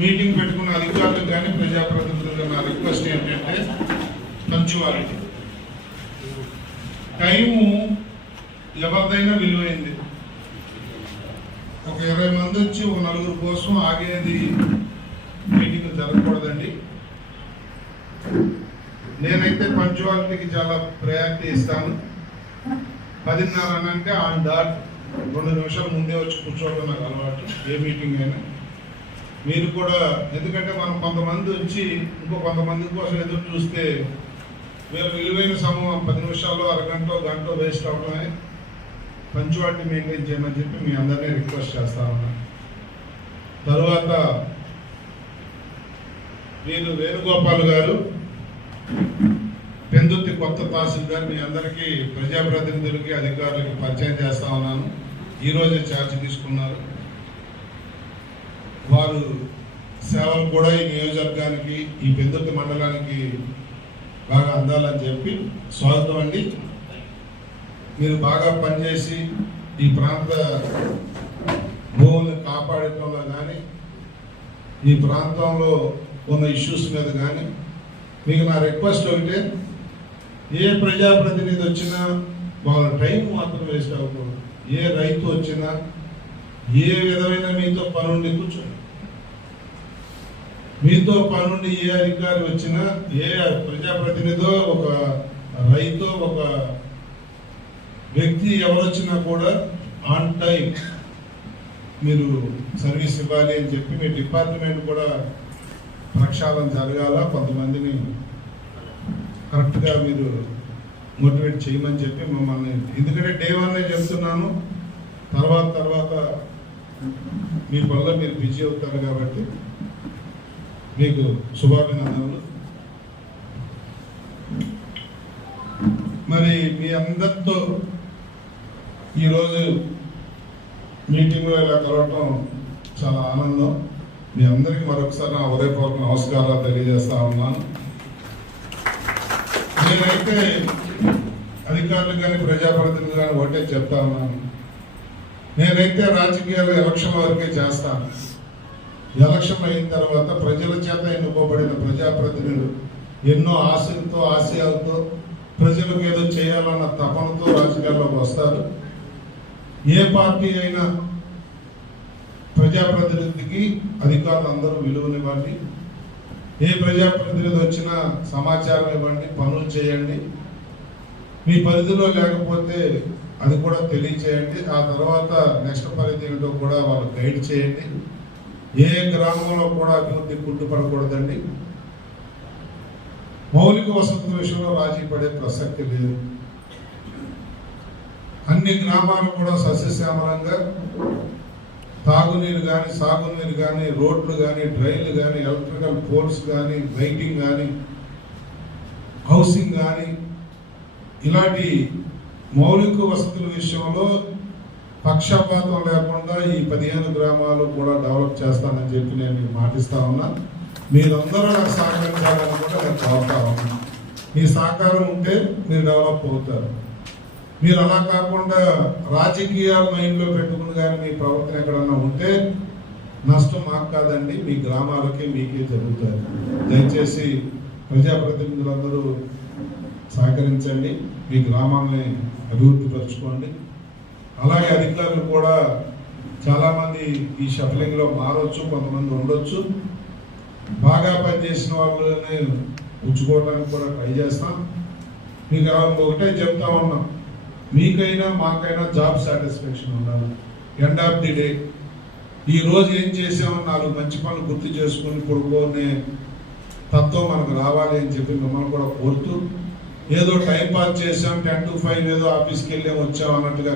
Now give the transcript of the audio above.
Meeting పెట్టుకున్న అధికారులు కానీ ప్రజాప్రతినిధులు నా రిక్వెస్ట్ ఏంటంటే పంచువాలిటీ టైము ఎవరిదైనా విలువైంది. ఒక ఇరవై మంది వచ్చి ఒక నలుగురు కోసం ఆగేది మీటింగ్ జరగకూడదండి. నేనైతే పంచువాలిటీకి చాలా ప్రయారిటీ ఇస్తాను. పదిన్నర అంటే ఆన్ డాట్ రెండు నిమిషాల ముందే వచ్చి కూర్చోవడం నాకు అలవాటు. ఏ మీటింగ్ అయినా. మీరు కూడా ఎందుకంటే మనం కొంతమంది వచ్చి ఇంకో కొంతమంది కోసం ఎదురు చూస్తే మీరు విలువైన సమయం పది నిమిషాల్లో అరగంట గంట వేస్ట్ అవడమే పంచువాటిని మెయింటైన్ చేయమని చెప్పి మీ అందరినీ రిక్వెస్ట్ చేస్తా ఉన్నా. తరువాత వీరు వేణుగోపాల్ గారు పెందుర్తి కొత్త తహసీల్దార్ మీ అందరికీ ప్రజాప్రతినిధులకి అధికారులకి పరిచయం చేస్తా ఉన్నాను. ఈరోజే ఛార్జ్ తీసుకున్నారు. వారు సేవలు కూడా ఈ నియోజకవర్గానికి ఈ పెందుర్తి మండలానికి బాగా అందాలని చెప్పి స్వాగతం అండి. మీరు బాగా పనిచేసి ఈ ప్రాంత భూముల్ని కాపాడటంలో కానీ ఈ ప్రాంతంలో ఉన్న ఇష్యూస్ మీద కానీ మీకు నా రిక్వెస్ట్ ఒకటే ఏ ప్రజాప్రతినిధి వచ్చినా వాళ్ళ టైం మాత్రం వేస్ట్ అవ్వకూడదు. ఏ రైతు వచ్చినా ఏ విధమైన మీతో పనుండి కూర్చోండి. మీతో పనుండి ఏ అధికారి వచ్చినా ఏ ప్రజాప్రతినిధో ఒక రైతు ఒక వ్యక్తి ఎవరొచ్చినా కూడా ఆన్ టైం మీరు సర్వీస్ ఇవ్వాలి అని చెప్పి మీ డిపార్ట్మెంట్ కూడా ప్రక్షాళన జరగాల? కొంతమందిని కరెక్ట్గా మీరు మోటివేట్ చేయమని చెప్పి మమ్మల్ని ఎందుకంటే డే వన్నే చెప్తున్నాను. తర్వాత తర్వాత మీ పనిలో మీరు బిజీ అవుతారు కాబట్టి మీకు శుభాభినందనలు. మరి మీ అందరితో ఈరోజు మీటింగ్లో ఇలా కలవటం చాలా ఆనందం. మీ అందరికీ మరొకసారి నా ఉదయపూర్వక నమస్కారాలు తెలియజేస్తా ఉన్నాను. నేనైతే అధికారులు కానీ ప్రజాప్రతినిధులు కానీ ఒకటే చెప్తా ఉన్నాను. నేనైతే రాజకీయాలు ఎలక్షన్ వరకే చేస్తాను. ఎలక్షన్ అయిన తర్వాత ప్రజల చేత ఎన్నుకోబడిన ప్రజాప్రతినిధులు ఎన్నో ఆశలతో ఆశయాలతో ప్రజలకు ఏదో చేయాలన్న తపనతో రాజకీయాల్లోకి వస్తారు. ఏ పార్టీ అయినా ప్రజాప్రతినిధికి అధికారులు అందరూ విలువనివ్వండి ఏ ప్రజాప్రతినిధి వచ్చినా సమాచారం ఇవ్వండి పనులు చేయండి. మీ పరిధిలో లేకపోతే అది కూడా తెలియచేయండి. ఆ తర్వాత నెక్స్ట్ పరిధి ఏంటో కూడా వాళ్ళు గైడ్ చేయండి. ఏ గ్రామంలో కూడా అభివృద్ధి కుంటుపడకూడదండి. మౌలిక వసతుల విషయంలో రాజీ పడే ప్రసక్తి లేదు. అన్ని గ్రామాలు కూడా సస్యశ్యామలంగా తాగునీరు కానీ సాగునీరు కానీ రోడ్లు కానీ డ్రైన్లు కానీ ఎలక్ట్రికల్ పోల్స్ కానీ లైటింగ్ కానీ హౌసింగ్ కానీ ఇలాంటి మౌలిక వసతుల విషయంలో పక్షపాతం లేకుండా ఈ పదిహేను గ్రామాలు కూడా డెవలప్ చేస్తానని చెప్పి నేను మీకు మాటిస్తా ఉన్నా. మీరందరూ నాకు సహకరించాలని కూడా నేను కోరుతా ఉన్నా. మీ సహకారం ఉంటే మీరు డెవలప్ అవుతారు. మీరు అలా కాకుండా రాజకీయాల మైండ్లో పెట్టుకుని కానీ మీ ప్రవర్తన ఎక్కడన్నా ఉంటే నష్టం మాకు కాదండి మీ గ్రామాలకి మీకే జరుగుతుంది దయచేసి ప్రజాప్రతినిధులందరూ సహకరించండి మీ గ్రామాన్ని అభివృద్ధి పరచుకోండి అలాగే అధికారులు కూడా చాలామంది ఈ షఫలింగ్లో మారవచ్చు కొంతమంది ఉండొచ్చు. బాగా పనిచేసిన వాళ్ళని ఉంచుకోవడానికి కూడా ట్రై చేస్తాం. మీకు ఒకటే చెప్తా ఉన్నాం. మీకైనా మాకైనా జాబ్ సాటిస్ఫాక్షన్ ఉండాలి. ఎండ్ ఆఫ్ ది డే ఈ రోజు ఏం చేసామో నాలుగు మంచి పనులు గుర్తు చేసుకొని పడుకోనే తత్వం మనకు రావాలి అని చెప్పి మిమ్మల్ని కూడా కోరుతూ ఏదో టైం పాస్ చేసాం టెన్ టు ఫైవ్ ఏదో ఆఫీస్కి వెళ్ళాం వచ్చాం అన్నట్టుగా